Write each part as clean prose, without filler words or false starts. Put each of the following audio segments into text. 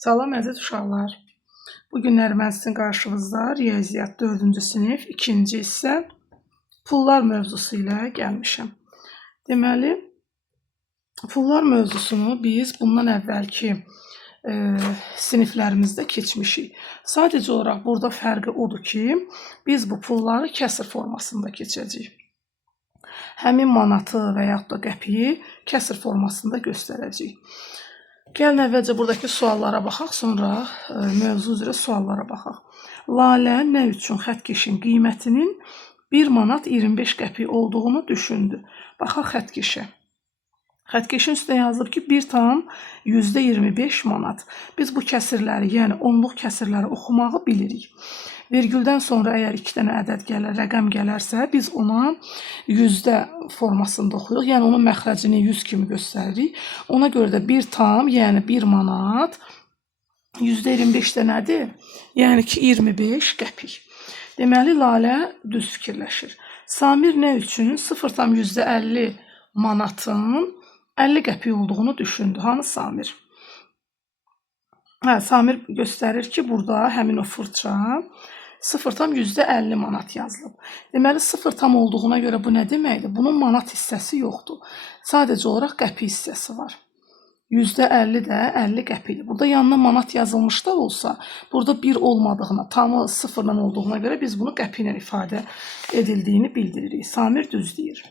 Salam əziz uşaqlar. Bu günlər mən sizin qarşınızda riyaziyyat 4-cü sinif 2-ci hissə pullar mövzusu ilə gəlmişəm. Deməli, pullar mövzusunu biz bundan əvvəlki siniflərimizdə keçmişik. Sadəcə olaraq burada fərqi odur ki, biz bu pulları kəsr formasında keçəcəyik. Həmin manatı və yaxud da qəpiyi kəsr formasında göstərəcəyik. Gəlin əvvəlcə buradakı suallara baxaq, sonra mövzu üzrə suallara baxaq. Lalə nə üçün xəttkeşin qiymətinin 1 manat 25 qəpik olduğunu düşündü. Baxaq xəttkeşə. Xəttkeşin üstə yazılıb ki, 1 tam %25 manat. Biz bu kəsirləri, yəni onluq kəsirləri oxumağı bilirik. Vergüldən sonra əgər 2 dənə ədəd gələr, rəqəm gələrsə, biz ona yüzdə formasında oxuyuruq. Yəni onun məxrəcini 100 kimi göstəririk. Ona görə də 1 tam, yəni 1 manat %25 də nədir? Yəni ki, 25 qəpik. Deməli, Lalə düz fikirləşir. Samir nə üçün 0,50 manatın 50 qəpik olduğunu düşündü. Hanı Samir? Samir göstərir ki, burada həmin o fırça 0,50 manat yazılıb. Deməli, 0 tam olduğuna görə bu nə deməkdir? Bunun manat hissəsi yoxdur. Sadəcə olaraq qəpik hissəsi var. %50 də 50 qəpikdir. Burada yanına manat yazılmış da olsa, burada 1 olmadığına, tamı 0 olduğuna görə biz bunu qəpik ilə ifadə edildiyini bildiririk. Samir düz deyir.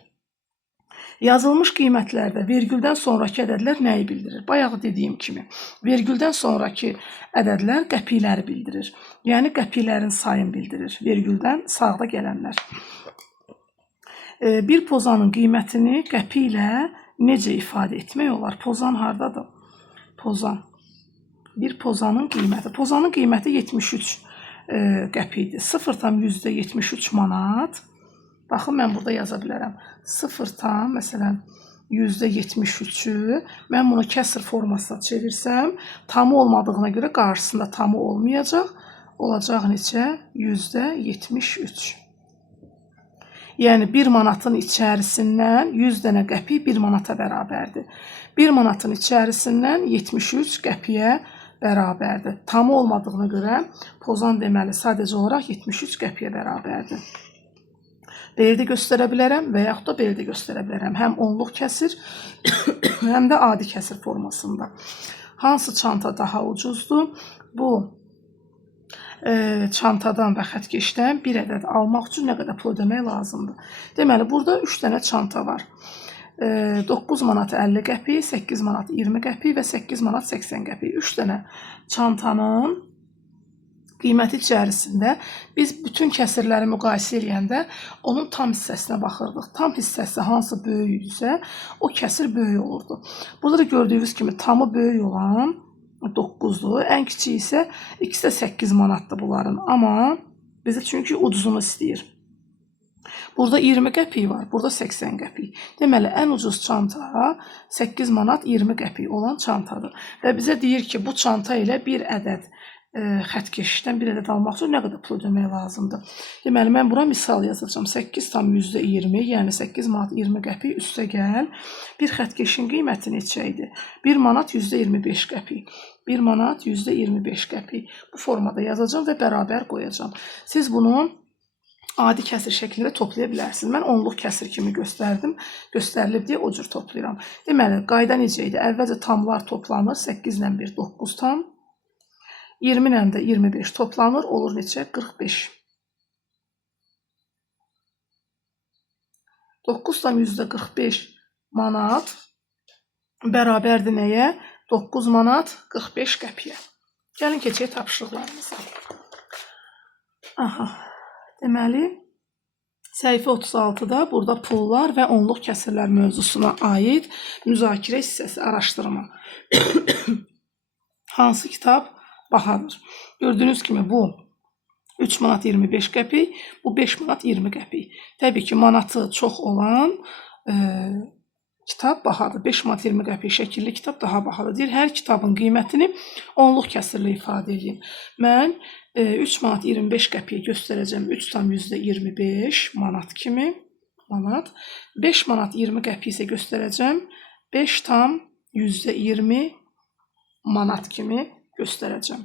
Yazılmış qiymətlərdə vergüldən sonraki ədədlər nəyi bildirir? Bayağı dediyim kimi, vergüldən sonraki ədədlər qəpikləri bildirir. Yəni, qəpiklərin sayını bildirir. Vergüldən sağda gələnlər. Bir pozanın qiymətini qəpik ilə necə ifadə etmək olar? Pozan haradadır? Pozan. Bir pozanın qiyməti. Pozanın qiyməti 73 qəpikdir. 0,73 manat. Baxın, mən burada yaza bilərəm. 0 tam, məsələn, %73'ü mən bunu kəsr formasına çevirsəm, tamı olmadığına görə qarşısında tamı olmayacaq. Olacaq neçə? %73. Yəni, 1 manatın içərisindən 100 dənə qəpik 1 manata bərabərdir. 1 manatın içərisindən 73 qəpiyə bərabərdir. Tamı olmadığına görə pozan deməli sadəcə olaraq 73 qəpiyə bərabərdir. Belə də göstərə bilərəm və yaxud da belə də göstərə bilərəm. Həm onluq kəsir, həm də adi kəsir formasında. Hansı çanta daha ucuzdur? Bu çantadan və xəttkeşdən bir ədəd almaq üçün nə qədər pul ödəmək lazımdır? Deməli, burada 3 dənə çanta var. 9 manat 50 qəpik, 8 manat 20 qəpik və 8 manat 80 qəpik. 3 dənə çantanın qiyməti içərisində biz bütün kəsirləri müqayisə edəndə onun tam hissəsinə baxırdıq. Tam hissəsi hansı böyük idisə, o kəsir böyük olurdu. Burada da gördüyünüz kimi tamı böyük olan 9'dur. Ən kiçik isə ikisi də 8 manatdır bunların. Amma bizi çünki ucuzunu istəyir. Burada 20 qəpik var, burada 80 qəpik. Deməli, ən ucuz çanta 8 manat 20 qəpik olan çantadır. Və bizə deyir ki, bu çanta ilə bir ədəd xəttkeşdən bir ədəd almaq üçün nə qədər pul ödəmək lazımdır? Deməli, mən bura misal yazacağım. 8 tam %20, yəni 8 manat 20 qəpik üstə gəl. Bir xəttkeşin qiyməti neçə idi? 1 manat %25 qəpik. 1 manat %25 qəpik. Bu formada yazacağım və bərabər qoyacağım. Siz bunu adi kəsir şəklində toplaya bilərsiniz. Mən onluq kəsir kimi göstərdim. Göstərilib deyə o cür toplayıram. Deməli, qayda necə idi? Əvvəlcə tamlar toplanır. 8 ilə 1, 9 tam. 20 ilə də 25 toplanır, olur neçə? 45. 9 tam %45 manat bərabərdir nəyə? 9 manat 45 qəpiyə. Gəlin keçək tapşırıqlarımıza. Deməli, səhifə 36-da burada pullar və onluq kəsirlər mövzusuna aid müzakirə hissəsi araşdırma. Hansı kitab bahadır? Gördüyünüz kimi bu 3 manat 25 qəpik, bu 5 manat 20 qəpik. Təbii ki, manatı çox olan kitab bahadır. 5 manat 20 qəpik şəkilli kitab daha bahadır. Deyir, hər kitabın qiymətini onluq kəsirlə ifadə edeyim. Mən 3 manat 25 qəpiyə göstərəcəm 3 tam %25 manat kimi. 5 manat 20 qəpik isə göstərəcəm 5 tam %20 manat kimi göstərəcəm.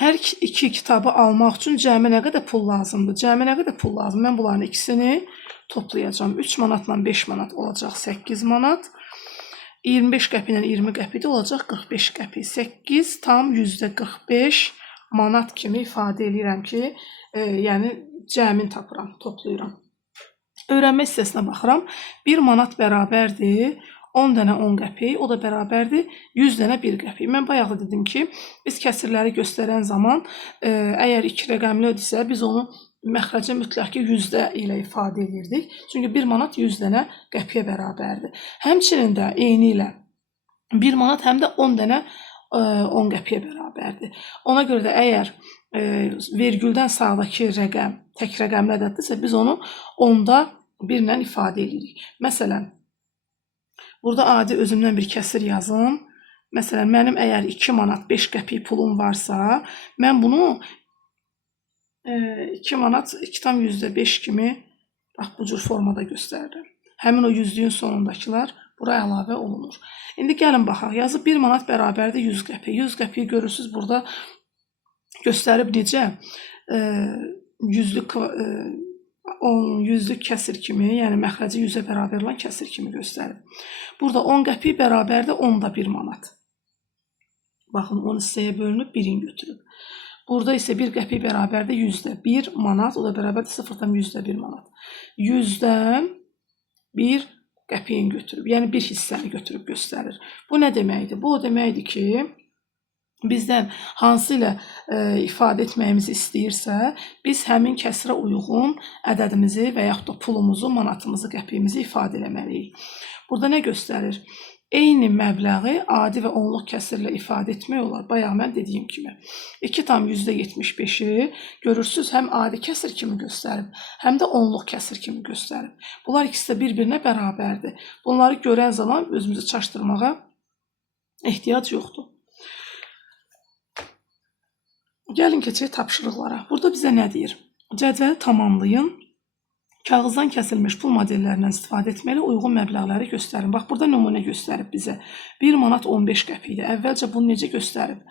Hər iki kitabı almaq üçün cəmi nə qədər pul lazımdır? Cəmi nə qədər pul lazımdır? Mən bunların ikisini toplayacağam. 3 manatla 5 manat olacaq 8 manat. 25 qəpi ilə 20 qəpi də olacaq 45 qəpi. 8 tam %45 manat kimi ifadə edirəm ki, yəni cəmin tapıram, toplayıram. Öyrənmə hissəsinə baxıram. 1 manat bərabərdir 10 dənə 10 qəpik, o da bərabərdir 100 dənə 1 qəpik. Mən bayaq da dedim ki, biz kəsirləri göstərən zaman əgər 2 rəqəmlidirsə, biz onu məxrəcə mütləq ki, yüzdə ilə ifadə edirdik. Çünki 1 manat 100 dənə qəpiyə bərabərdir. Həmçinin də eyni ilə 1 manat həm də 10 dənə 10 qəpiyə bərabərdir. Ona görə də əgər vergüldən sağdakı rəqəm tək rəqəmli ədəddirsə, biz onu 10-da 1 ilə ifadə edirik. Məsələn, burada adi özümdən bir kəsir yazım. Məsələn, mənim əgər 2 manat 5 qəpik pulum varsa, mən bunu 2 manat 2,5 kimi bax, bu cür formada göstərirəm. Həmin o yüzlüyün sonundakılar buraya əlavə olunur. İndi gəlin baxaq. Yazıb 1 manat bərabərdir 100 qəpik. 100 qəpiyi görürsünüz burada göstərib necə yüzlük kəsir kimi, yəni məxrəci 100-ə bərabər olan kəsir kimi göstərir. Burada 10 qəpik bərabərdir 10-da 1 manat. Baxın, 10 hissəyə bölünüb 1-in götürüb. Burada isə 1 qəpik bərabərdir 100-də 1 manat, o da bərabərdir 0,1 manat. 100-dən 1 qəpiyin götürüb, yəni bir hissəni götürüb göstərir. Bu nə deməkdir? Bu o deməkdir ki, bizdən hansı ilə ifadə etməyimizi istəyirsə, biz həmin kəsrə uyğun ədədimizi və yaxud da pulumuzu, manatımızı, qəpiyimizi ifadə eləməliyik. Burada nə göstərir? Eyni məbləği adi və onluq kəsirlə ifadə etmək olar. Bayaq mən dediyim kimi. 2 tam %75'i görürsünüz, həm adi kəsir kimi göstərib, həm də onluq kəsir kimi göstərib. Bunlar ikisi də bir-birinə bərabərdir. Bunları görən zaman özümüzü çaşdırmağa ehtiyac yoxdur. Gəlin keçək tapşırıqlara. Burada bizə nə deyir? Cədvəli tamamlayın. Kağızdan kəsilmiş pul modellərindən istifadə etməli uyğun məbləğləri göstərin. Bax, burada nümunə göstərib bizə. 1 manat 15 qəpikdir. Əvvəlcə bunu necə göstərib?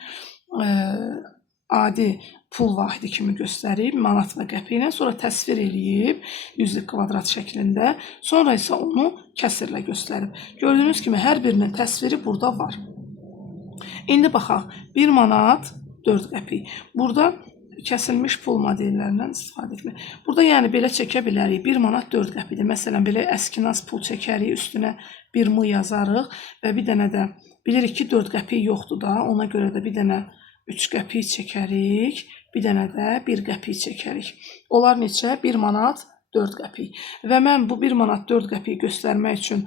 Adi pul vahidi kimi göstərib, manat və qəpi ilə, sonra təsvir eləyib, yüzlük kvadrat şəklində, sonra isə onu kəsirlə göstərib. Gördüyünüz kimi, hər birinin təsviri burada var. İndi baxaq, 1 manat 4 qəpik. Burada kəsilmiş pul modellərindən istifadə etmək. Burada yəni belə çəkə bilərik. 1 manat 4 qəpidir. Məsələn, belə əskinas pul çəkərik, üstünə 1 mu yazarıq və bir dənə də bilirik ki, 4 qəpik yoxdur da. Ona görə də bir dənə 3 qəpik çəkərik, bir dənə də 1 qəpik çəkərik. Onlar neçə? 1 manat 4 qəpik. Və mən bu 1 manat 4 qəpik göstərmək üçün,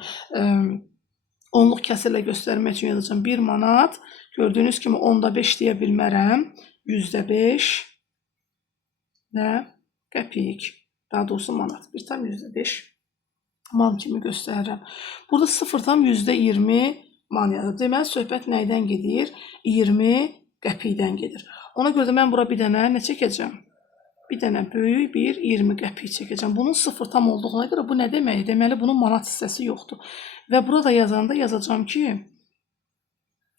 onluq kəsirlə göstərmək üçün yazacağım 1 manat. Gördüyünüz kimi 10'da 5 deyə bilmərəm. %5 və qəpik, daha doğrusu manat. 1 tam %5 man kimi göstərirəm. Burada 0 tam %20 man yazır. Deməli, söhbət nəydən gedir? 20 qəpikdən gedir. Ona görə də mən bura bir dənə nə çəkəcəm? Bir dənə böyük bir 20 qəpik çəkəcəm. Bunun 0 tam olduğuna görə bu nə deməkdir? Deməli, bunun manat hissəsi yoxdur. Və burada yazanda yazacağım ki,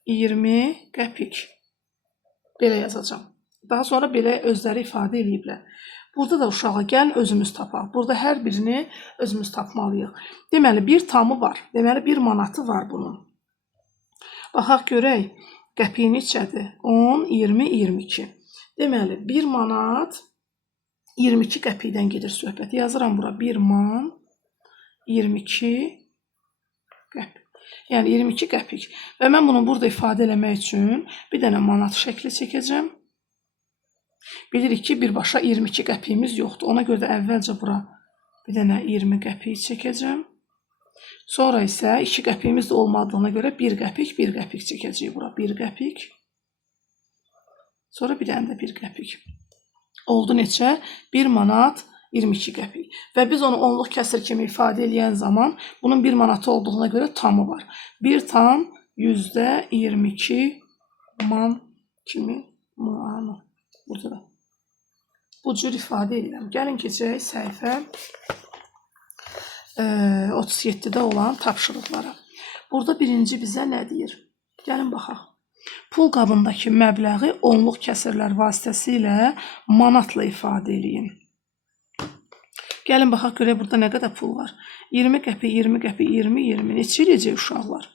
20 qəpik. Belə yazacağım. Daha sonra belə özləri ifadə eləyiblər. Burada da uşağa gəlin özümüz tapaq. Burada hər birini özümüz tapmalıyıq. Deməli, bir tamı var. Deməli, bir manatı var bunun. Baxaq görək, qəpiyi neçədir? 10, 20, 22. Deməli, 1 manat 22 qəpikdən gedir söhbət. Yazıram bura 1 man 22 qəpik. Yəni 22 qəpik. Və mən bunu burada ifadə eləmək üçün bir dənə manat şəkli çəkəcəm. Bilirik ki, birbaşa 22 qəpiyimiz yoxdur. Ona görə də əvvəlcə bura bir dənə 20 qəpik çəkəcəm. Sonra isə 2 qəpiyimiz də olmadığına görə 1 qəpik çəkəcəyik bura. 1 qəpik. Sonra bir dənə də 1 qəpik. Oldu neçə? 1 manat 22 qəpik. Və biz onu onluq kəsir kimi ifadə edən zaman bunun 1 manatı olduğuna görə tamı var. 1 tam %22 man kimi manat. Burada da bu cür ifadə edirəm. Gəlin keçək səhifə 37-də olan tapşırıqlara. Burada birinci bizə nə deyir? Gəlin baxaq. Pul qabındakı məbləği onluq kəsirlər vasitəsilə manatla ifadə eləyin. Gəlin baxaq görək burada nə qədər pul var. 20 qəpik, 20 qəpik, 20, 20. Neçə eləyəcək uşaqlar?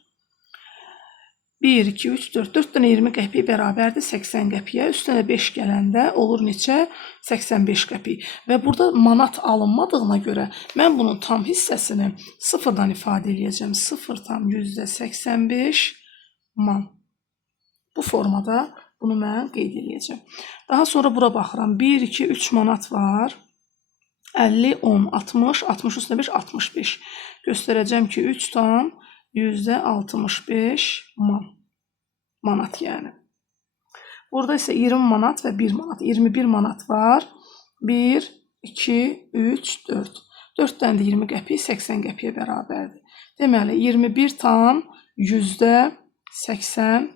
1, 2, 3, 4. 4 dənə 20 qəpik bərabərdir 80 qəpiyə. Üstünə 5 gələndə olur neçə? 85 qəpik. Və burada manat alınmadığına görə mən bunun tam hissəsini sıfırdan ifadə eləyəcəm. 0,85 man. Bu formada bunu mən qeyd eləyəcəm. Daha sonra bura baxıram. 1, 2, 3 manat var. 50, 10, 60, 60 üstünə 5, 65. Göstərəcəm ki, 3 tam %65 manat yəni. Burada isə 20 manat və 1 manat, 21 manat var. 1, 2, 3, 4. 4 dənə də 20 qəpik 80 qəpiyə bərabərdir. Deməli, 21 tam %80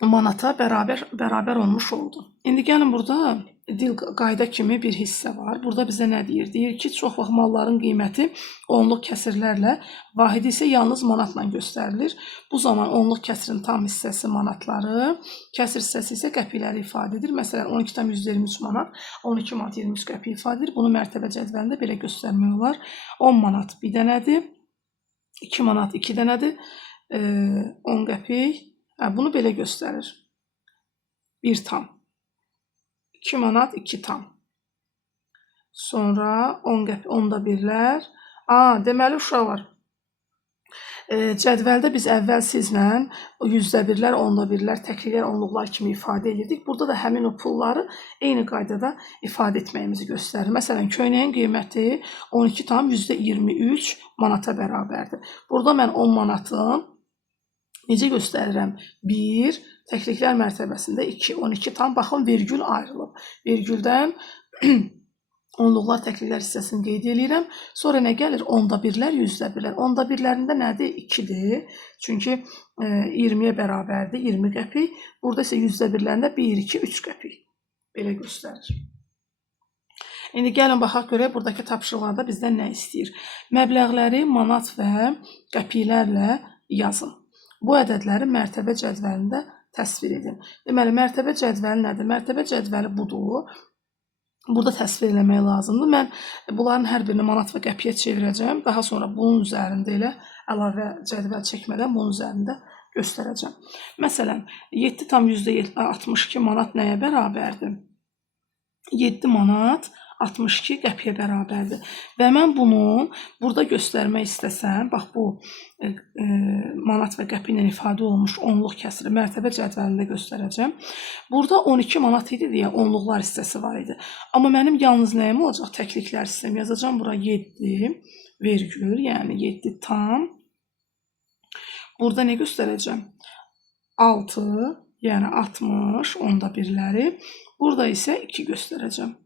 manata bərabər olmuş oldu. İndi gəlin burada dil qayda kimi bir hissə var. Burada bizə nə deyir? Deyir ki, çox vaxt malların qiyməti onluq kəsirlərlə, vahidi isə yalnız manatla göstərilir. Bu zaman onluq kəsirin tam hissəsi manatları, kəsir hissəsi isə qəpikləri ifadə edir. Məsələn, 12,23 manat, 12 manat 23 qəpik ifadə edir. Bunu mərtəbə cədvəlində belə göstərmək olar. 10 manat bir dənədir, 2 manat 2 dənədir, 10 qəpik. Bunu belə göstərir. 1 tam. 2 manat 2 tam. Sonra 10 qəpik, 10da birlər. Deməli uşaqlar, cədvəldə biz əvvəl sizlə yüzdə birlər, onda birlər, təkliklər, onluqlar kimi ifadə edirdik. Burada da həmin o pulları eyni qaydada ifadə etməyimizi göstərir. Məsələn, köynəyin qiyməti 12,23 manata bərabərdir. Burada mən 10 manatın necə göstərirəm? 1, təkliklər mərtəbəsində 2, 12 tam. Baxın, vergül ayrılıb. Vergüldən onluqlar, təkliklər hissəsini qeyd edirəm. Sonra nə gəlir? Onda birlər, yüzdə birlər. Onda birlərində nədir? 2-dir. Çünki 20-yə bərabərdir, 20 qəpik. Burada isə yüzdə birlərində 1, 2, 3 qəpik. Belə göstərir. İndi gəlin baxaq görək, buradakı tapşırıqlarda bizdən nə istəyir? Məbləğləri manat və qəpiklərlə yazın. Bu ədədləri mərtəbə cədvəlində təsvir edin. Deməli, mərtəbə cədvəli nədir? Mərtəbə cədvəli budur. Burada təsvir eləmək lazımdır. Mən bunların hər birini manat və qəpiyə çevirəcəm. Daha sonra bunun üzərində elə əlavə cədvəl çəkmədən bunun üzərində göstərəcəm. Məsələn, 7 tam %62 manat nəyə bərabərdir? 7 manat 62 qəpiyə bərabərdir. Və mən bunu burada göstərmək istəsəm, bax bu manat və qəpi ilə ifadə olunmuş onluq kəsiri mərtəbə cədvəlində göstərəcəm. Burada 12 manat idi deyə onluqlar hissəsi var idi. Amma mənim yalnız nəyim olacaq? Təkliklər hissəm yazacağım. Bura 7 vergül, yəni 7 tam. Burada nə göstərəcəm? 6, yəni 60, onda birləri. Burada isə 2 göstərəcəm.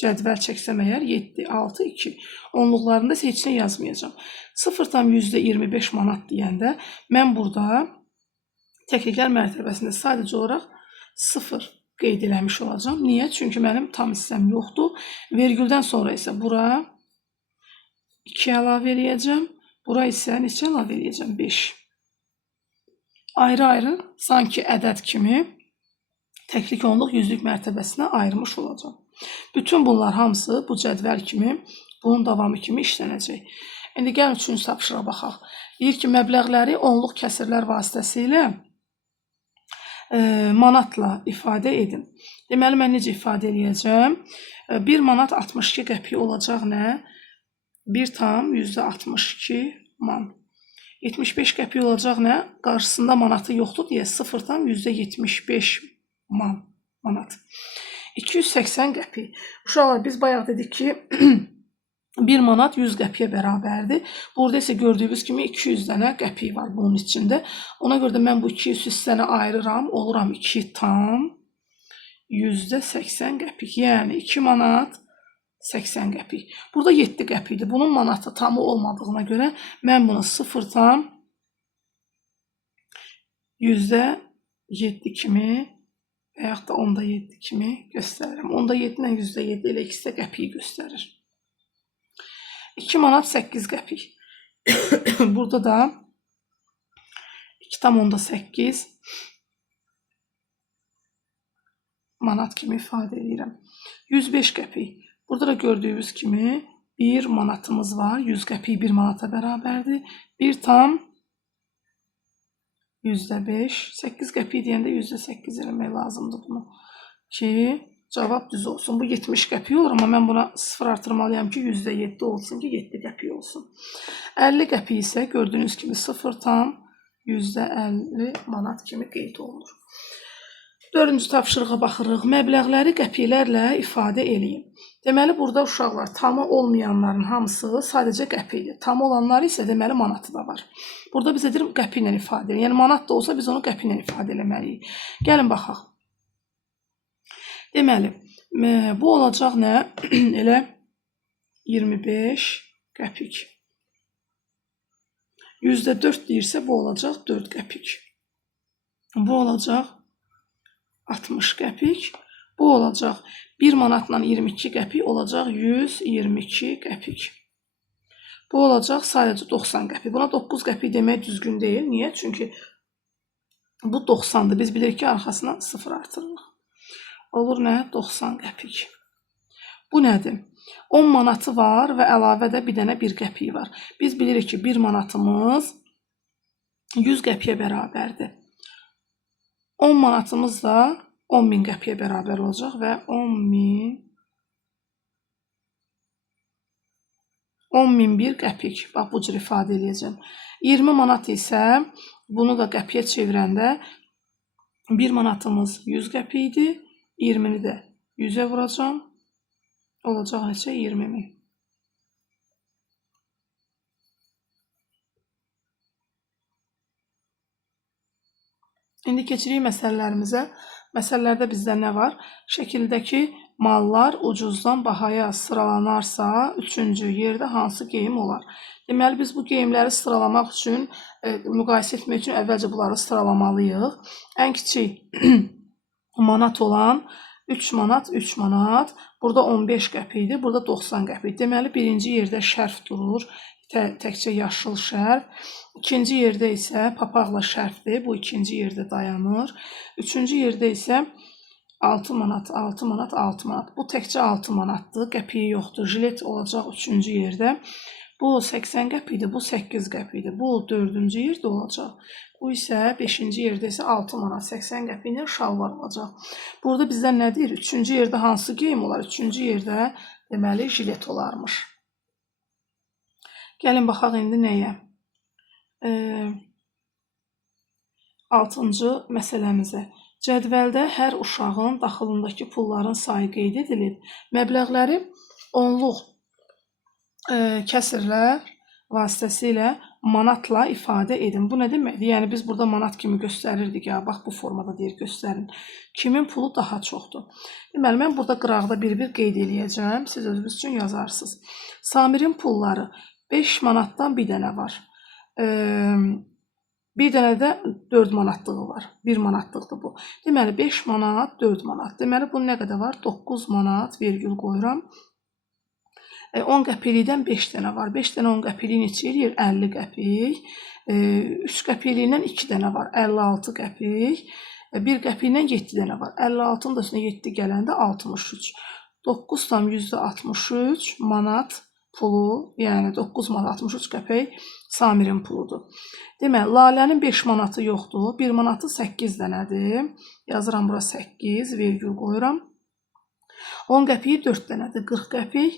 Cədvəl çəksəm əgər 7, 6, 2. Onluqlarında isə heç nə yazmayacağım. 0,25 manat deyəndə mən burada təkliklər mərtəbəsində sadəcə olaraq 0 qeyd eləmiş olacağım. Niyə? Çünki mənim tam hissəm yoxdur. Vergüldən sonra isə bura 2 əlavə eləyəcəm. Bura isə neçə əlavə eləyəcəm? 5. Ayrı-ayrı sanki ədəd kimi təklik onluq yüzlük mərtəbəsinə ayırmış olacağım. Bütün bunlar hamısı bu cədvəl kimi, bunun davamı kimi işlənəcək. İndi gəlin üçüncü tapşırığa baxaq. Deyir ki, məbləğləri onluq kəsirlər vasitəsilə manatla ifadə edin. Deməli, mən necə ifadə edəcəm? 1 manat 62 qəpik olacaq nə? 1 tam %62 man. 75 qəpik olacaq nə? Qarşısında manatı yoxdur deyə 0 tam %75 manat. 280 qəpik. Uşaqlar, biz bayaq dedik ki, 1 manat 100 qəpiyə bərabərdir. Burada isə gördüyünüz kimi 200 dənə qəpik var bunun içində. Ona görə də mən bu 200 hissəni ayırıram. Oluram 2 tam %80 qəpik. Yəni 2 manat 80 qəpik. Burada 7 qəpikdir. Bunun manatı tamı olmadığına görə mən bunu 0 tam %7 kimi və yaxud da onda 7 kimi göstərirəm. Onda 7 ilə %7 elə ikisi də qəpiyi göstərir. 2 manat 8 qəpik. Burada da 2,8 manat kimi ifadə edirəm. 105 qəpik. Burada da gördüyünüz kimi 1 manatımız var. 100 qəpik 1 manata bərabərdir. 1,5. 8 qəpik deyəndə %8 eləmək lazımdır bunu ki, cavab düz olsun. Bu 70 qəpik olur, amma mən buna 0 artırmalıyam ki, %7 olsun ki, 7 qəpik olsun. 50 qəpik isə gördüyünüz kimi 0,50 manat kimi qeyd olunur. 4-cü tapşırığa baxırıq. Məbləğləri qəpiklərlə ifadə eləyin. Deməli, burada uşaqlar tamı olmayanların hamısı sadəcə qəpikdir. Tamı olanlar isə deməli manatı da var. Burada bizə deyir qəpi ilə ifadə eləyin. Yəni manat da olsa biz onu qəpi ilə ifadə eləməliyik. Gəlin baxaq. Deməli, bu olacaq nə? Elə 25 qəpik. %4 deyirsə bu olacaq 4 qəpik. Bu olacaq 60 qəpik. Bu olacaq 1 manatla 22 qəpik olacaq 122 qəpik. Bu olacaq sadəcə 90 qəpik. Buna 9 qəpik demək düzgün deyil. Niyə? Çünki bu 90'dır. Biz bilirik ki, arxasına 0 artırırıq. Olur nə? 90 qəpik. Bu nədir? 10 manatı var və əlavə də bir dənə 1 qəpik var. Biz bilirik ki, 1 manatımız 100 qəpiyə bərabərdir. 10 manatımız da 10.000 qəpiyə bərabər olacaq və 10.001 qəpik. Bax, bu cür ifadə edəcəm. 20 manat isə bunu da qəpiyə çevirəndə 1 manatımız 100 qəpikdir. 20'ni də 100'ə vuracam. Olacaq neçə? 20.000. İndi keçirik məsələlərimizə. Məsələlərdə bizdə nə var? Şəkildəki mallar ucuzdan bahaya sıralanarsa, 3-cü yerdə hansı geyim olar? Deməli, biz bu geyimləri sıralamaq üçün, müqayisə etmək üçün əvvəlcə bunları sıralamalıyıq. Ən kiçik manat olan 3 manat, 3 manat. Burada 15 qəpikdir, burada 90 qəpik. Deməli, birinci yerdə şərf durur. Təkcə yaşıl şərf. İkinci yerdə isə papaqla şərfdir. Bu ikinci yerdə dayanır. Üçüncü yerdə isə 6 manat, 6 manat, 6 manat. Bu təkcə 6 manatdır. Qəpiyi yoxdur. Jilet olacaq üçüncü yerdə. Bu 80 qəpikdir. Bu 8 qəpikdir. Bu 4-cü yerdə olacaq. Bu isə 5-ci yerdə isə 6 manat 80 qəpiklə şalvar olacaq. Burada bizdən nə deyir? 3-cü yerdə hansı geyim olar? 3-cü yerdə deməli jilet olarmış. Gəlin baxaq indi nəyə? 6-cı məsələmizə. Cədvəldə hər uşağın daxilindəki pulların sayı qeyd edilib. Məbləğləri onluq kəsrlər vasitəsilə manatla ifadə edin. Bu nə deməkdir? Yəni biz burada manat kimi göstərirdik ya. Bax bu formada deyir göstərin. Kimin pulu daha çoxdur? Deməli mən burada qıraqda bir-bir qeyd eləyəcəm. Siz özünüz üçün yazarsınız. Samirin pulları 5 manatdan bir dənə var. Bir dənə də 4 manatlığı var. 1 manatlıqdır bu. Deməli 5 manat, 4 manat. Deməli bu nə qədər var? 9 manat vergül qoyuram. 10 qəpiklikdən 5 dənə var. 5 dənə 10 qəpiklik neçə eləyir? 50 qəpik. 3 qəpiklikdən 2 dənə var. 56 qəpik. 1 qəpiklə 7 dənə var. 56'nın da üstünə 7 gələndə 63. 9 tam %63 manat pulu, yəni 9 manat 63 qəpik Samirin puludur. Deməli, Lalənin 5 manatı yoxdur. 1 manatı 8 dənədir. Yazıram bura 8, vergül qoyuram. 10 qəpiyi 4 dənədir. 40 qəpik.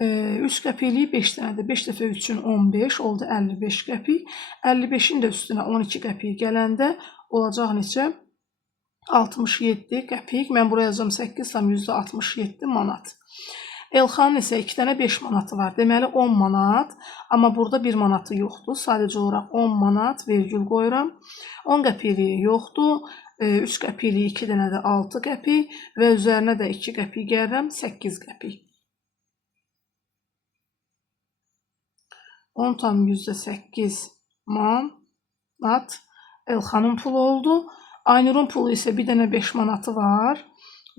3 qəpikliyi 5 dənədir. 5 dəfə 3'ün 15 oldu 55 qəpik. 55'in də üstünə 12 qəpik gələndə olacaq neçə? 67 qəpik. Mən buraya yazacağım 8 tam %67 manat. Elxanın isə 2 dənə 5 manatı var. Deməli 10 manat. Amma burada 1 manatı yoxdur. Sadəcə olaraq 10 manat vergül qoyuram. 10 qəpikliyi yoxdur. 3 qəpikliyi 2 dənə də 6 qəpik və üzərinə də 2 qəpik gəlirəm 8 qəpik. 10 tam %8 manat Elxanın pulu oldu. Aynurun pulu isə bir dənə 5 manatı var.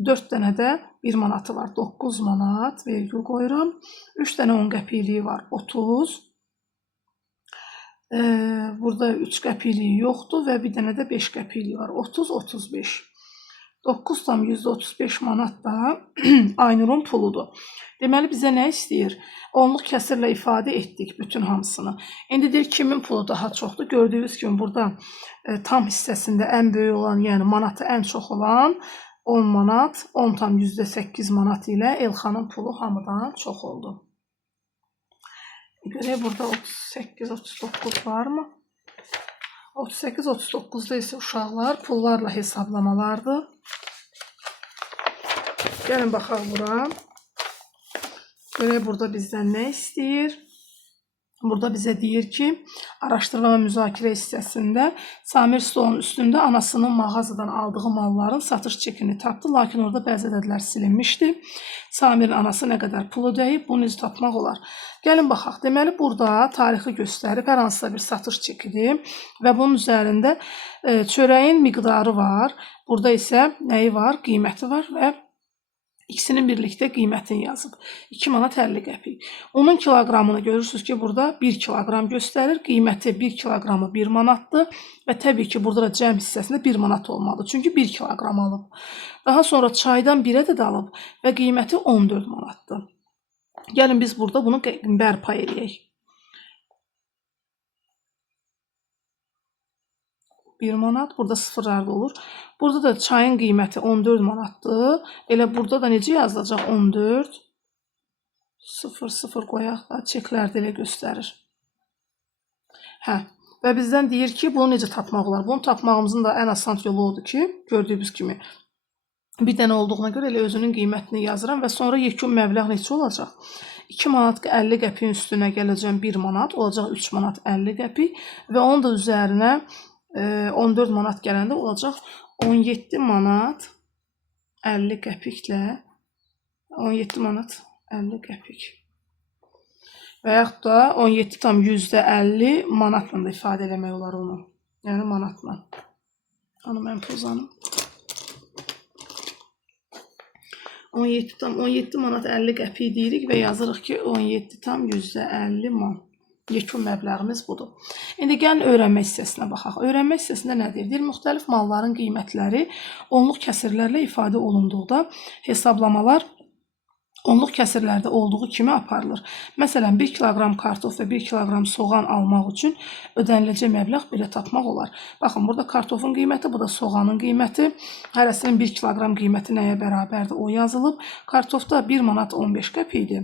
4 dənə də 1 manatı var. 9 manat vergül qoyuram. 3 dənə 10 qəpikliyi var. 30. Burada 3 qəpikliyi yoxdur və bir dənə də 5 qəpikliyi var. 30-35. 9,35 manat da Aynurun puludur. Deməli bizə nə istəyir? Onluq kəsirlə ifadə etdik bütün hamısını. İndi deyir kimin pulu daha çoxdur? Gördüyünüz kimi burada tam hissəsində ən böyük olan, yəni manatı ən çox olan 10 manat, 10,8 manat ilə Elxanın pulu hamıdan çox oldu. Görək burada 38-39 varmı? 38-39'da isə uşaqlar pullarla hesablamalardır. Gəlin baxaq bura. Görək burada bizdən nə istəyir? Burada bizə deyir ki, araşdırma və müzakirə hissəsində Samir stolun üstündə anasının mağazadan aldığı malların satış çekini tapdı, lakin orada bəzi ədədlər silinmişdi. Samirin anası nə qədər pul ödəyib, bunu necə tapmaq olar? Gəlin baxaq. Deməli, burada tarixi göstərib, hər hansısa bir satış çekidir və bunun üzərində çörəyin miqdarı var. Burada isə nəyi var? Qiyməti var və İkisinin birlikdə qiymətini yazıb. 2 manat 50 qəpik. Onun kiloqramını görürsünüz ki, burada 1 kiloqram göstərir. Qiyməti 1 kiloqramı 1 manatdır. Və təbii ki, burada da cəm hissəsində 1 manat olmalıdır. Çünki 1 kiloqram alıb. Daha sonra çaydan 1 ədəd alıb və qiyməti 14 manatdır. Gəlin biz burada bunu bərpa edək. 1 manat, burada sıfırlar da olur. Burada da çayın qiyməti 14 manatdır. Elə burada da necə yazılacaq? 14 0 qoyaq da çeklərdə elə göstərir. Və bizdən deyir ki, bunu necə tapmaq olar? Bunu tapmağımızın da ən asan yolu odur ki, gördüyünüz kimi bir dənə olduğuna görə elə özünün qiymətini yazıram və sonra yekun məbləğ neçə olacaq? 2 manat 50 qəpiyin üstünə gələcəm 1 manat, olacaq 3 manat 50 qəpik və onun da üzərinə 14 manat gələndə olacaq 17 manat 50 qəpiklə 17 manat 50 qəpik. Və yaxud da 17,50 manatla da ifadə eləmək olar onu. Yəni manatla. Onu mən pozanım. 17 manat 50 qəpik deyirik və yazırıq ki 17,50 man. Yekun məbləğimiz budur. İndi gəlin öyrənmə hissəsinə baxaq. Öyrənmə hissəsində nə deyir? Deyir, müxtəlif malların qiymətləri onluq kəsirlərlə ifadə olunduqda hesablamalar onluq kəsirlərdə olduğu kimi aparılır. Məsələn, 1 kiloqram kartof və 1 kiloqram soğan almaq üçün ödəniləcək məbləğ belə tapmaq olar. Baxın, burada kartofun qiyməti, bu da soğanın qiyməti. Hərəsinin 1 kiloqram qiyməti nəyə bərabərdir? O yazılıb. Kartofda 1 manat 15 qəpikdir.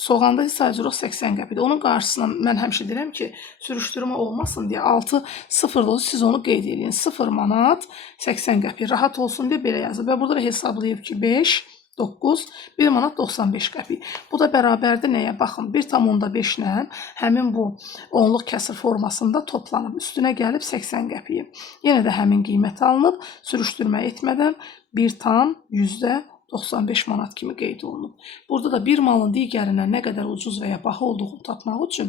Soğanda sadəcə 80 qəpikdir. Onun qarşısına mən həmişə deyirəm ki, sürüşdürmə olmasın deyə 6 sıfırdır, siz onu qeyd edin. 0 manat 80 qəpik. Rahat olsun deyə belə yazıb. Və burada da hesablayıb ki, 5, 9, 1 manat 95 qəpik. Bu da bərabərdir nəyə? Baxın, 1,5 ilə həmin bu onluq kəsir formasında toplanıb. Üstünə gəlib 80 qəpiyi. Yenə də həmin qiymət alınıb, sürüşdürmə etmədən 1,95 manat kimi qeyd olunub. Burada da bir malın digərindən nə qədər ucuz və ya baha olduğunu tapmaq üçün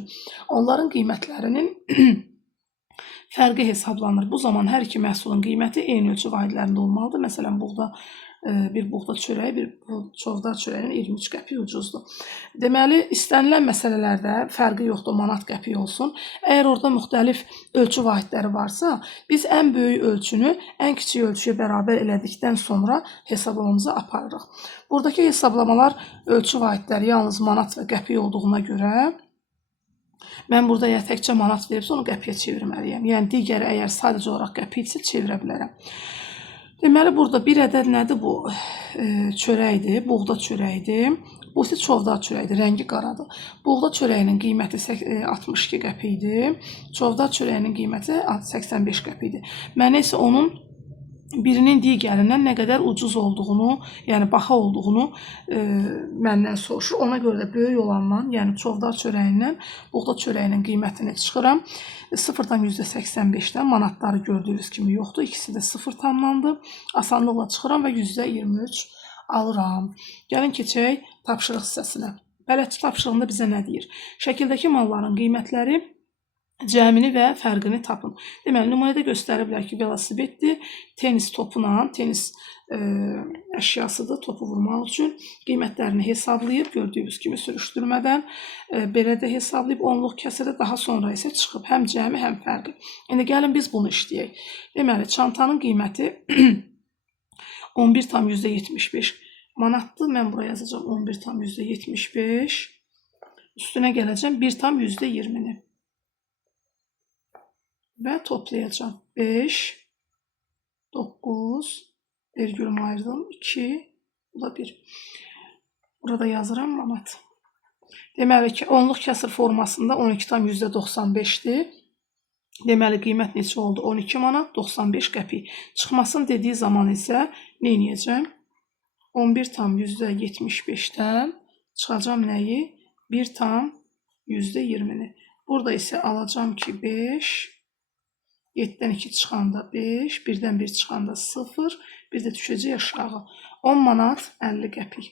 onların qiymətlərinin fərqi hesablanır. Bu zaman hər iki məhsulun qiyməti eyni ölçü vahidlərində olmalıdır. Məsələn, bir buğda çörəyi, bir çovdar çörəyinin 23 qəpik ucuzdur. Deməli, istənilən məsələlərdə fərqi yoxdur, manat qəpik olsun. Əgər orada müxtəlif ölçü vahidləri varsa, biz ən böyük ölçünü ən kiçik ölçüyə bərabər elədikdən sonra hesablamamızı aparırıq. Buradakı hesablamalar ölçü vahidləri yalnız manat və qəpik olduğuna görə mən burada ya təkcə manat veribsə onu qəpiyə çevirməliyəm. Yəni, digəri əgər sadəcə olaraq qəpiksə çevirə bilərəm. Deməli, burada bir ədəd nədir bu? Çörəkdir, buğda çörəkdir. Bu isə çovdar çörəkdir, rəngi qaradır. Buğda çörəyinin qiyməti 62 qəpikdir. Çovdar çörəyinin qiyməti 85 qəpikdir. Mənə isə onun birinin digərindən nə qədər ucuz olduğunu, yəni baha olduğunu məndən soruşur. Ona görə də böyük olandan, yəni çovdar çörəyindən buğda çörəyinin qiymətini çıxıram. 0,85-dən manatları gördüyünüz kimi yoxdur. İkisi də 0 tamlandı. Asanlıqla çıxıram və %23 alıram. Gəlin keçək tapşırıq hissəsinə. Bələdçi tapşırığında bizə nə deyir? Şəkildəki malların qiymətləri cəmini və fərqini tapın. Deməli, nümunədə göstərə bilər ki, velosipeddir, tenis topuna, tenis əşyasıdır, topu vurmaq üçün qiymətlərini hesablayıb, gördüyünüz kimi sürüşdürmədən belə də hesablayıb, onluq kəsirdə, daha sonra isə çıxıb həm cəmi, həm fərqi. İndi gəlin biz bunu işləyək. Deməli, çantanın qiyməti 11,75 manatdır. Mən buraya yazacağım 11,75. Üstünə gələcəm 1,20-ni. Və toplayacağım. 5, 9, vergülümü ayırdım. 2, bu da 1. Burada yazıram manat. Deməli ki, onluq kəsir formasında 12,95-dir. Deməli, qiymət neçə oldu? 12 manat 95 qəpik. Çıxmasını dediyi zaman isə nə edəcəm? 11,75-dən çıxacam nəyi? 1,20-ni. Burada isə alacağım ki 5, 7-dən 2 çıxanda 5, 1-dən 1 çıxanda 0, bir də düşəcək aşağı. 10 manat 50 qəpik.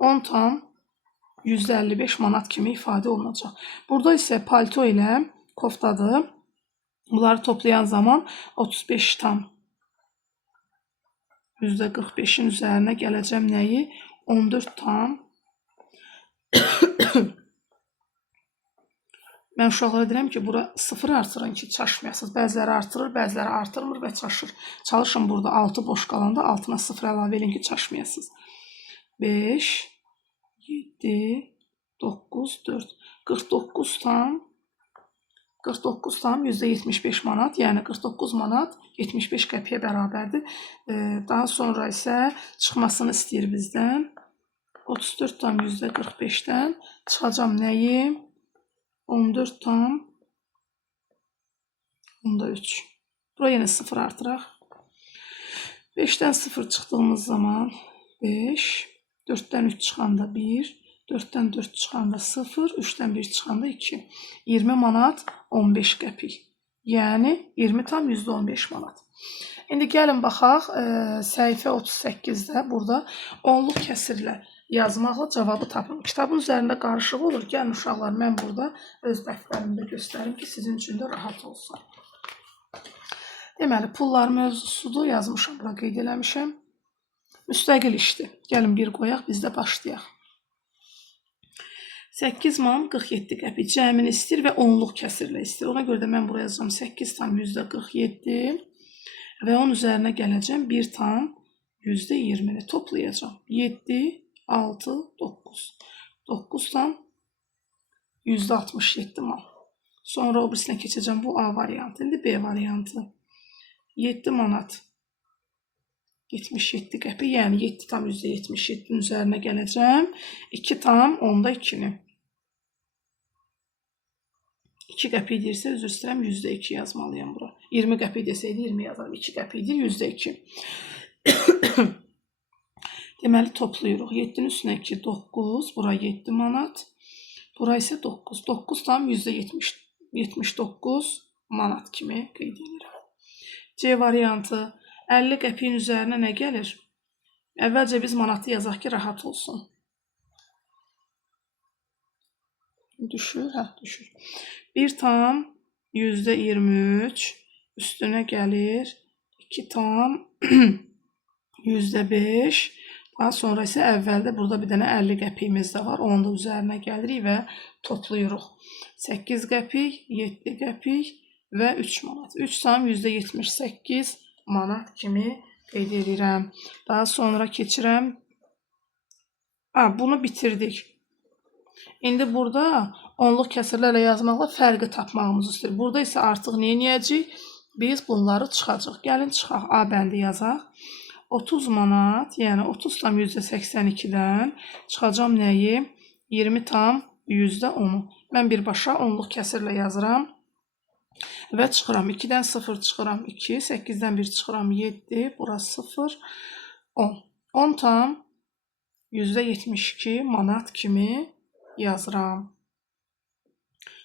10,55 manat kimi ifadə olunacaq. Burada isə palto ilə koftadır. Bunları toplayan zaman 35,45-in üzərinə gələcəm nəyi? 14 Mən uşaqlara deyirəm ki, bura 0 artırın ki, çaşmayasınız. Bəziləri artırır, bəziləri artırmır və çaşır. Çalışın burada 6 boş qalanda altına 0 əlavə edin ki, çaşmayasınız. 5, 7, 9, 4. 49,75 manat, yəni 49 manat 75 qəpiyə bərabərdir. Daha sonra isə çıxmasını istəyir bizdən. 34,45-dən çıxacam nəyi? 14,3. Bura yenə 0 artıraq. 5-dən 0 çıxdığımız zaman 5, 4-dən 3 çıxanda 1, 4-dən 4 çıxanda 0, 3-dən 1 çıxanda 2. 20 manat 15 qəpik. Yəni 20,15 manat. İndi gəlin baxaq, səhifə 38-də burada onluq kəsirlə yazmaqla cavabı tapın. Kitabın üzərində qarışıq olur. Gəlin uşaqlar, mən burada öz dəftərimdə göstərim ki, sizin üçün də rahat olsun. Deməli, pullar mövzusudur. Yazmışam, bura qeyd eləmişəm. Müstəqil işdir. Gəlin bir qoyaq, biz də başlayaq. 8 man 47 qəpik cəmini istəyir və onluq kəsirlə istəyir. Ona görə də mən buraya yazacağım 8,47 və onun üzərinə gələcəm 1,20-ni toplayacağım. 7, 6, 9. 9,67 man. Sonra o birisinə keçəcəm. Bu A variantı. İndi B variantı. 7 manat 77 qəpik. Yəni 7,77-nin üzərinə gələcəm. 2,2-ni. 2 qəpik deyirsə, üzr istəyirəm, %2 yazmalıyam bura. 20 qəpik desəydi 20 yazarım. 2 qəpikdir, %2. Deməli, toplayırıq. 7-nin üstünə 2, 9. Bura 7 manat. Bura isə 9. 9,79 manat kimi qeyd edirəm. C variantı. 50 qəpiyin üzərinə nə gəlir? Əvvəlcə biz manatı yazaq ki, rahat olsun. Düşür, düşür. 1,23 üstünə gəlir 2,5. Daha sonra isə əvvəldə burada bir dənə 50 qəpiyimiz də var. Onun da üzərinə gəlirik və toplayırıq. 8 qəpik, 7 qəpik və 3 manat. 3,78 manat kimi qeyd edirəm. Daha sonra keçirəm. Bunu bitirdik. İndi burada onluq kəsirlərlə yazmaqla fərqi tapmağımızı istəyir. Burada isə artıq nə edəcəyik? Biz bunları çıxacaq. Gəlin çıxaq. A bəndi yazaq. 30 manat, yəni 30,82-dən çıxacam nəyi? 20,10-u. Mən birbaşa onluq kəsirlə yazıram və çıxıram. 2-dən 0 çıxıram 2, 8-dən 1 çıxıram 7, bura 0, 10. 10,72 manat kimi yazıram.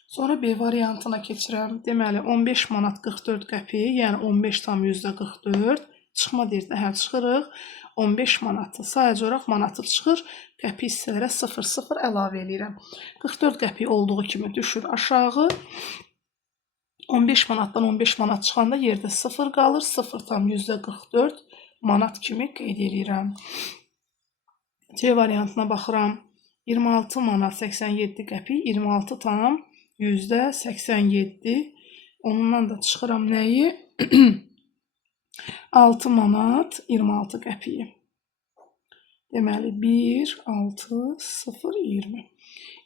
Sonra B variantına keçirəm. Deməli, 15 manat 44 qəpik, yəni 15,44. Çıxma deyirdi, çıxırıq. 15 manatı sayıcı olaraq manatı çıxır. Qəpik hissələrə 0,0 əlavə edirəm. 44 qəpik olduğu kimi düşür aşağı. 15 manatdan 15 manat çıxanda yerdə 0 qalır. 0,44 manat kimi qeyd edirəm. C variantına baxıram. 26 manat 87 qəpik, 26,87. Onundan da çıxıram nəyi? 6 manat 26 qəpiyi. Deməli 1, 6, 0, 20.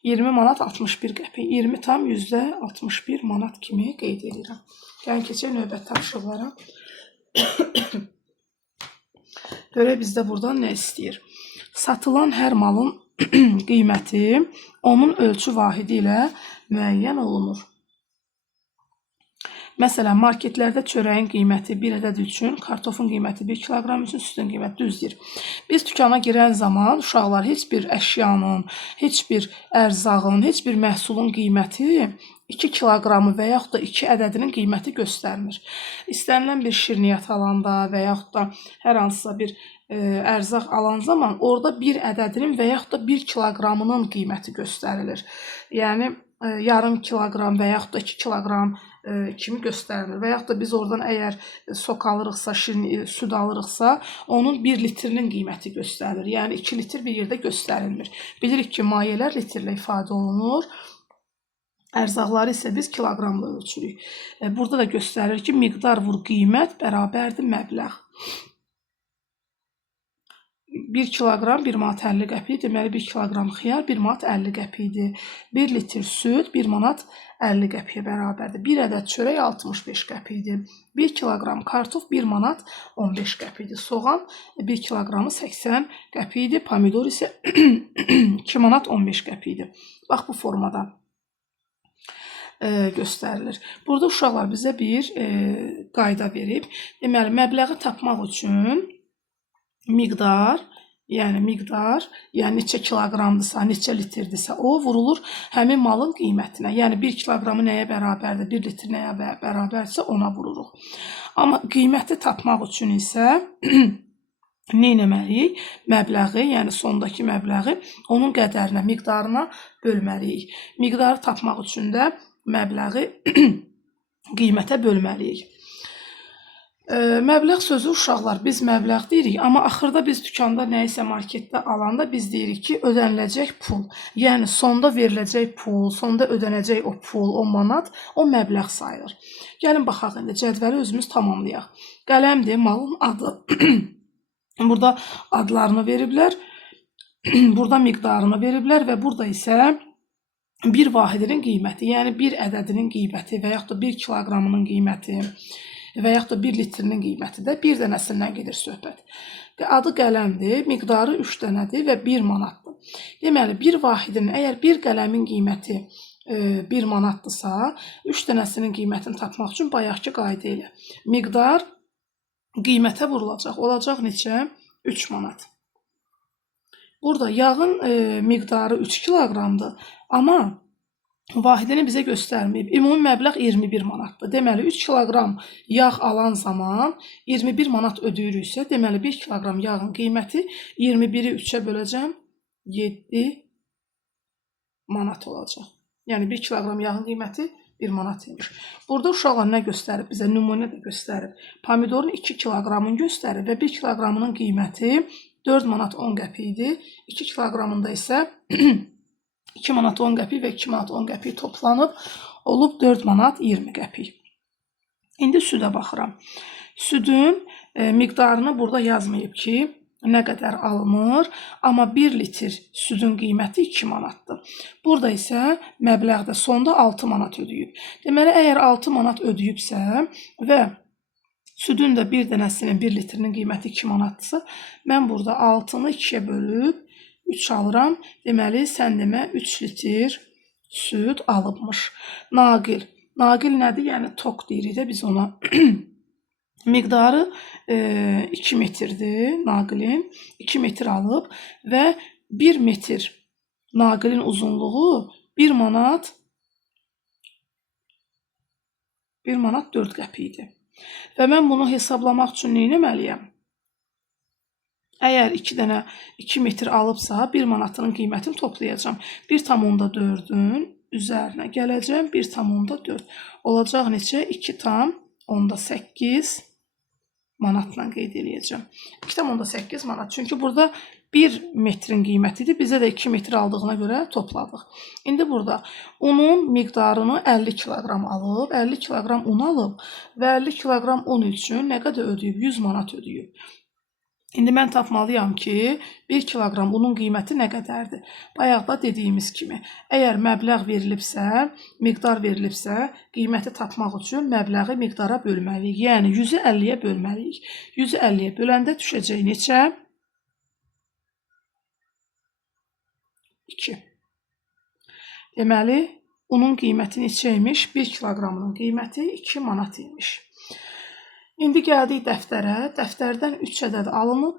20 manat 61 qəpik. 20,61 manat kimi qeyd edirəm. Gəlin keçək növbəti tapşırıqlara. Görək bizdə buradan nə istəyir? Satılan hər malın qiyməti onun ölçü vahidi ilə müəyyən olunur. Məsələn, marketlərdə çörəyin qiyməti 1 ədəd üçün, kartofun qiyməti 1 kiloqram üçün, südün qiyməti düzdür. Biz dükana girən zaman uşaqlar heç bir əşyanın, heç bir ərzağın, heç bir məhsulun qiyməti 2 kiloqramı və yaxud da 2 ədədinin qiyməti göstərmir. İstənilən bir şirniyyat alanda və yaxud da hər hansısa bir ərzaq alan zaman orada 1 ədədinin və yaxud da 1 kiloqramının qiyməti göstərilir. Yəni, yarım kiloqram və yaxud da 2 kiloqram kimi göstərilir. Və yaxud da biz oradan əgər sok alırıqsa, süd alırıqsa, onun 1 litrinin qiyməti göstərilir. Yəni 2 litr bir yerdə göstərilmir. Bilirik ki, mayələr litrlə ifadə olunur. Ərzaqları isə biz kiloqramla ölçürük. Burada da göstərir ki, miqdar vur qiymət bərabərdir məbləğ. 1 kiloqram 1 manat 50 qəpik, deməli 1 kiloqram xiyar 1 manat 50 qəpikdir. 1 litr süd 1 manat 50 qəpiyə bərabərdir. 1 ədəd çörək 65 qəpikdir. 1 kiloqram kartof 1 manat 15 qəpikdir. Soğan 1 kiloqramı 80 qəpikdir. Pomidor isə 2 manat 15 qəpikdir. Bax, bu formada göstərilir. Burada uşaqlar bizə bir qayda verib. Deməli, məbləği tapmaq üçün miqdar, yəni neçə kiloqramdırsa, neçə litrdirsə, o vurulur həmin malın qiymətinə. Yəni 1 kiloqramı nəyə bərabərdir, 1 litr nəyə bərabərdirsə ona vururuq. Amma qiyməti tapmaq üçün isə nə etməliyik? Məbləği, yəni sondakı məbləği onun qədərinə, miqdarına bölməliyik. Miqdarı tapmaq üçün də məbləği qiymətə bölməliyik. Məbləğ sözü uşaqlar, biz məbləğ deyirik, amma axırda biz dükanda nəyisə marketdə alanda biz deyirik ki, ödəniləcək pul. Yəni sonda veriləcək pul, sonda ödənəcək o pul, o manat, o məbləğ sayılır. Gəlin baxaq indi cədvəli özümüz tamamlayaq. Qələmdir, malın adı. Burada adlarını veriblər, burada miqdarını veriblər və burada isə bir vahidinin qiyməti, yəni bir ədədinin qiyməti və yaxud da 1 kiloqramının qiyməti və yaxud da 1 litrinin qiyməti də bir dənəsindən gedir söhbət. Adı qələmdir, miqdarı 3 dənədir və 1 manatdır. Deməli, bir vahidinin, əgər bir qələmin qiyməti 1 manatdırsa, 3 dənəsinin qiymətini tapmaq üçün bayaqki qayda ilə miqdar qiymətə vurulacaq. Olacaq neçə? 3 manat. Burada yağın miqdarı 3 kiloqramdır, amma vahidini bizə göstərməyib. Ümumi məbləğ 21 manatdır. Deməli, 3 kiloqram yağ alan zaman 21 manat ödəyiriksə, deməli 1 kiloqram yağın qiyməti 21-i 3-ə böləcəm, 7 manat olacaq. Yəni 1 kiloqram yağın qiyməti 1 manat imiş. Burada uşaqlar nə göstərib? Bizə nümunə də göstərib. Pomidorun 2 kiloqramını göstərib və 1 kiloqramının qiyməti 4 manat 10 qəpikdir. 2 kiloqramında isə 2 manat 10 qəpik və 2 manat 10 qəpik toplanıb, olub 4 manat 20 qəpik. İndi südə baxıram. Südün miqdarını burada yazmayıb ki, nə qədər alınır, amma 1 litr südün qiyməti 2 manatdır. Burada isə məbləğdə sonda 6 manat ödəyib. Deməli, əgər 6 manat ödəyibsə və südün də bir dənəsinin 1 litrinin qiyməti 2 manatdırsa, mən burada 6-nı 2-yə bölüb 3 alıram. Deməli, sən demə 3 litr süd alıbmış. Naqil. Naqil nədir? Yəni, tok deyirik də biz ona. Miqdarı 2 metrdir naqilin. 2 metr alıb və 1 metr naqilin uzunluğu 1 manat 4 qəpikdir. Və mən bunu hesablamaq üçün nə etməliyəm? Əgər 2 metr alıbsa, 1 manatının qiymətini toplayacağam. 1,4-ün üzərinə gələcəm 1,4. Olacaq neçə? 2,8 manatla qeyd edəcəm. 2,8 manat. Çünki burada 1 metrin qiymətidir. Bizə də 2 metr aldığına görə topladıq. İndi burada unun miqdarını 50 kiloqram alıb, 50 kiloqram un alıb və 50 kiloqram un üçün nə qədər ödəyib? 100 manat ödəyib. İndi mən tapmalıyam ki, 1 kiloqram unun qiyməti nə qədərdir? Bayaqda dediyimiz kimi, əgər məbləğ verilibsə, miqdar verilibsə, qiyməti tapmaq üçün məbləği miqdara bölməliyik. Yəni 100-ü 50-yə bölməliyik. 100-ü 50-yə böləndə düşəcək neçə? 2. Deməli, unun qiyməti neçə imiş? 1 kiloqramının qiyməti 2 manat imiş. İndi gəldik dəftərə. Dəftərdən 3 ədəd alınıb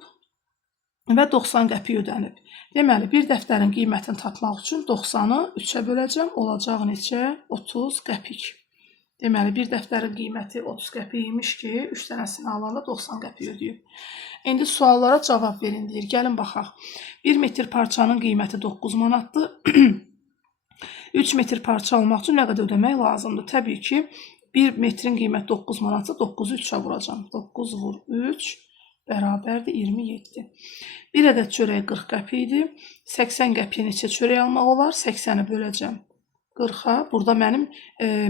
və 90 qəpik ödənib. Deməli, bir dəftərin qiymətini tapmaq üçün 90-ı 3-ə böləcəm. Olacaq neçə? 30 qəpik. Deməli, bir dəftərin qiyməti 30 qəpik imiş ki, 3 dənəsini alanda 90 qəpik ödəyib. İndi suallara cavab verin deyir. Gəlin baxaq. 1 metr parçanın qiyməti 9 manatdır. 3 metr parça almaq üçün nə qədər ödəmək lazımdır? Təbii ki, 1 metrin qiyməti 9 manatsa 9-u 3-ə vuracam. 9 vur 3 bərabərdir 27. Bir ədəd çörək 40 qəpikdir. 80 qəpiyə neçə çörək almaq olar? 80-i böləcəm 40-a. Burada mənim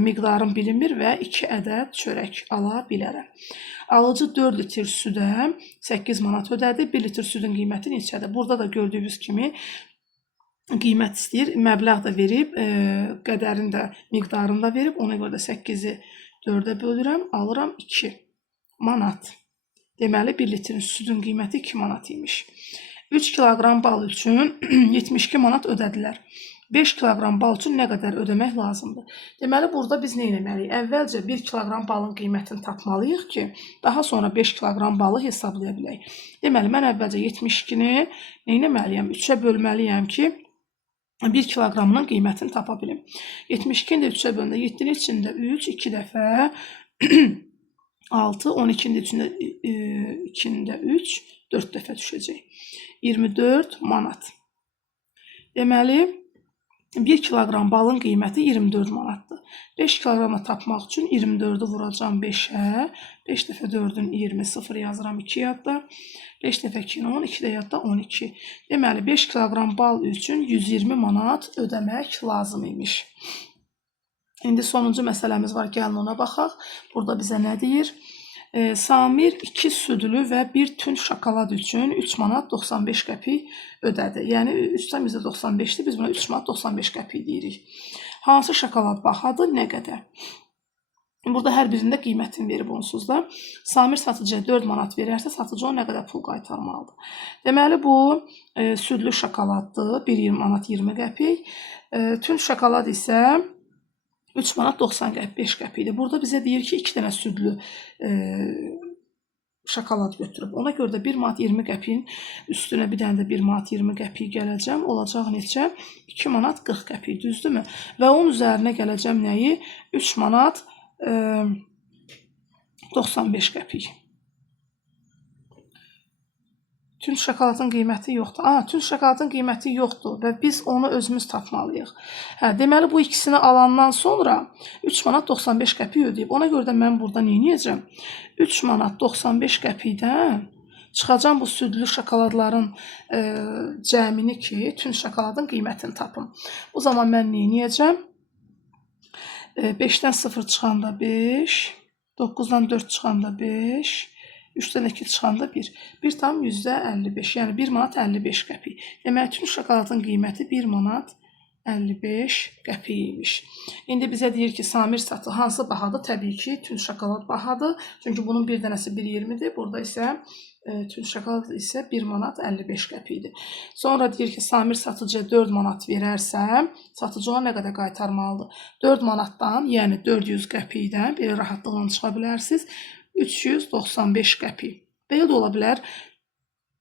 miqdarım bilinmir və 2 ədəd çörək ala bilərəm. Alıcı 4 litr südə 8 manat ödədi. 1 litr südün qiyməti neçədir? Burada da gördüyünüz kimi qiymət istəyir. Məbləğ də verib, qədərini də, miqdarını da verib. Ona görə də 8-i 4-ə bölürəm, alıram 2 manat. Deməli, 1 litrin südün qiyməti 2 manat imiş. 3 kiloqram bal üçün 72 manat ödədilər. 5 kiloqram bal üçün nə qədər ödəmək lazımdır? Deməli, burada biz nə etməliyik? Əvvəlcə 1 kiloqram balın qiymətini tapmalıyıq ki, daha sonra 5 kiloqram balı hesablaya bilək. Deməli, mən əvvəlcə 72-ni nə etməliyəm? 3-ə bölməliyəm ki, 1 kiloqramının qiymətini tapa bilim. 72-ni də 3-ə bölündə 7-nin içində 3, 2 dəfə 6, 12-nin içində 3, 4 dəfə düşəcək. 24 manat. Deməli, 1 kiloqram balın qiyməti 24 manatdır. 5 kiloqramı tapmaq üçün 24-ü vuracam 5-ə. 5 dəfə 4-ün 20, 0 yazıram 2 yadda. 5 dəfə 2-nin 10, 2 də yadda 12. Deməli, 5 kiloqram bal üçün 120 manat ödəmək lazım imiş. İndi sonuncu məsələmiz var, gəlin ona baxaq. Burada bizə nə deyir? Samir 2 südlü və 1 tünd şokolad üçün 3 manat 95 qəpik ödədi. Yəni 3,95-dir, biz buna 3 manat 95 qəpik deyirik. Hansı şokolad bahadır, nə qədər? Burada hər birində qiymətini verib onsuz da. Samir satıcıya 4 manat verərsə, satıcı ona nə qədər pul qaytarmalıdır? Deməli, bu südlü şokoladdır, 1 manat 20 qəpik. Tünd şokolad isə 3 manat 95 qəpikdir. Burada bizə deyir ki, 2 dənə südlü şokolad götürüb. Ona görə də 1 manat 20 qəpiyin üstünə bir dənə də 1 manat 20 qəpik gələcəm. Olacaq neçə? 2 manat 40 qəpik, düzdürmü? Və onun üzərinə gələcəm nəyi? 3 manat 95 qəpik. Tünd şokoladın qiyməti yoxdur. Tünd şokoladın qiyməti yoxdur və biz onu özümüz tapmalıyıq. Deməli, bu ikisini alandan sonra 3 manat 95 qəpik ödəyib. Ona görə də mən burada nə edəcəm? 3 manat 95 qəpikdən çıxacam bu südlü şokoladların cəmini ki, tünd şokoladın qiymətini tapım. O zaman mən nə edəcəm? 5-dən 0 çıxanda 5, 9-dan 4 çıxanda 5, 3-dən 2 çıxanda 1. 1,55, yəni 1 manat 55 qəpik. Deməli, tünd şokoladın qiyməti 1 manat 55 qəpik imiş. İndi bizə deyir ki, Samir satı hansı bahadır? Təbii ki, tünd şokolad bahadır. Çünki bunun bir dənəsi 1,20-dir. Burada isə tünd şokolad isə 1 manat 55 qəpikdir. Sonra deyir ki, Samir satıcıya 4 manat verərsə, satıcı ona nə qədər qaytarmalıdır? 4 manatdan, yəni 400 qəpikdən, belə rahatlıqla çıxa bilərsiniz. 395 qəpik. Belə də ola bilər.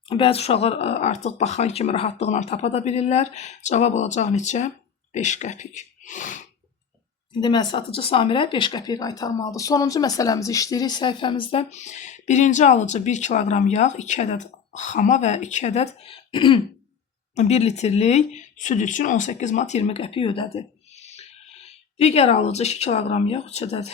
Bəzi uşaqlar artıq baxan kimi rahatlıqla tapa da bilirlər. Cavab olacaq neçə? 5 qəpik. Deməli, satıcı Samirə 5 qəpik qaytarmalıdır. Sonuncu məsələmizi işləyirik səhifəmizdə. Birinci alıcı 1 kiloqram yağ, 2 ədəd xama və 2 ədəd 1 litrlik süd üçün 18 manat 20 qəpik ödədi. Digər alıcı 2 kiloqram yağ, 3 ədəd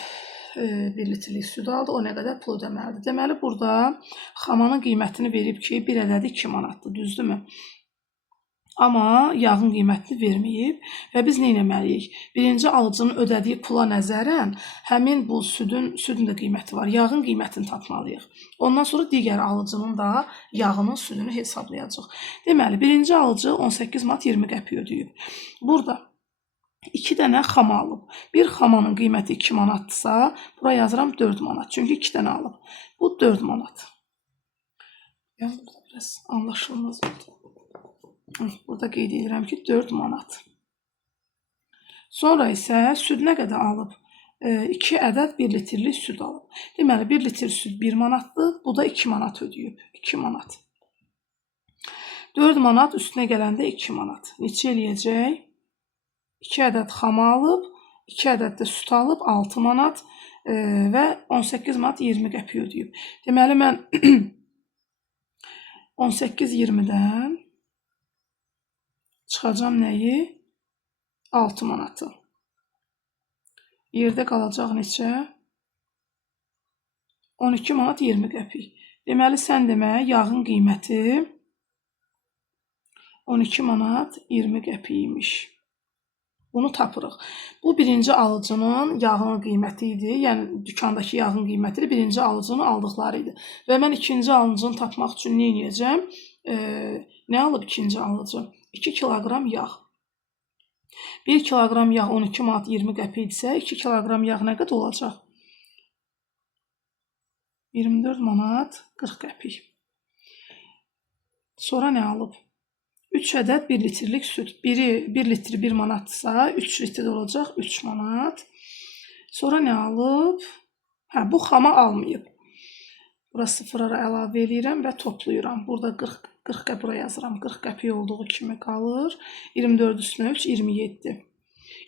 1 litrlik süd aldı. O nə qədər pul ödəməlidir? Deməli, burada xamanın qiymətini verib ki, 1 ədədi 2 manatdır, düzdürmü? Amma yağın qiymətini verməyib və biz nə etməliyik? Birinci alıcının ödədiyi pula nəzərən həmin bu südün də qiyməti var. Yağın qiymətini tapmalıyıq. Ondan sonra digər alıcının da yağının südünü hesablayacağıq. Deməli, birinci alıcı 18 manat 20 qəpik ödəyib. Burada 2 dənə xama alıb. Bir xamanın qiyməti 2 manatdırsa, bura yazıram 4 manat. Çünki 2 dənə alıb. Bu 4 manat. Yəni burada biraz anlaşılmaz oldu. Burada qeyd edirəm ki, 4 manat. Sonra isə süd nə qədər alıb? 2 ədəd 1 litrlik süd alıb. Deməli, 1 litr süd 1 manatdır. Bu da 2 manat ödəyib. 2 manat. 4 manat üstünə gələndə 2 manat. Neçə eləyəcək? 2 ədəd xama alıb, 2 ədəd də süt alıb, 6 manat və 18 manat 20 qəpik ödəyib. Deməli, mən 18-20-dən çıxacam nəyi? 6 manatı. Yerdə qalacaq neçə? 12 manat 20 qəpik. Deməli, sən demə, yağın qiyməti 12 manat 20 qəpik imiş. Bunu tapırıq. Bu birinci alıcının yağının qiyməti idi. Yəni, dükandakı yağın qiyməti birinci alıcının aldıqları idi. Və mən ikinci alıcını tapmaq üçün nə edəcəm? Nə alıb ikinci alıcı? 2 kiloqram yağ. 1 kiloqram yağ 12 manat 20 qəpikdirsə, 2 kiloqram yağ nə qədər olacaq? 24 manat 40 qəpik. Sonra nə alıb? 3 ədəd 1 litrlik süd. Biri 1 litri 1 manatdırsa, 3 litr olacaq 3 manat. Sonra nə alıb? Bu xama almayıb. Bura sıfırlara əlavə edirəm və toplayıram. Burada 40 qəpik bura yazıram. 40 qəpik olduğu kimi qalır. 24 üstünə 3, 27.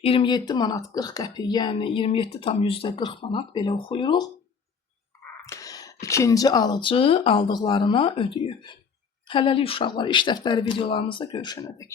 27 manat 40 qəpik, yəni 27 tam %40 manat belə oxuyuruq. İkinci alıcı aldıqlarına ödəyib. Hələlik uşaqlar, iş dəftəri videolarımızda görüşənədək.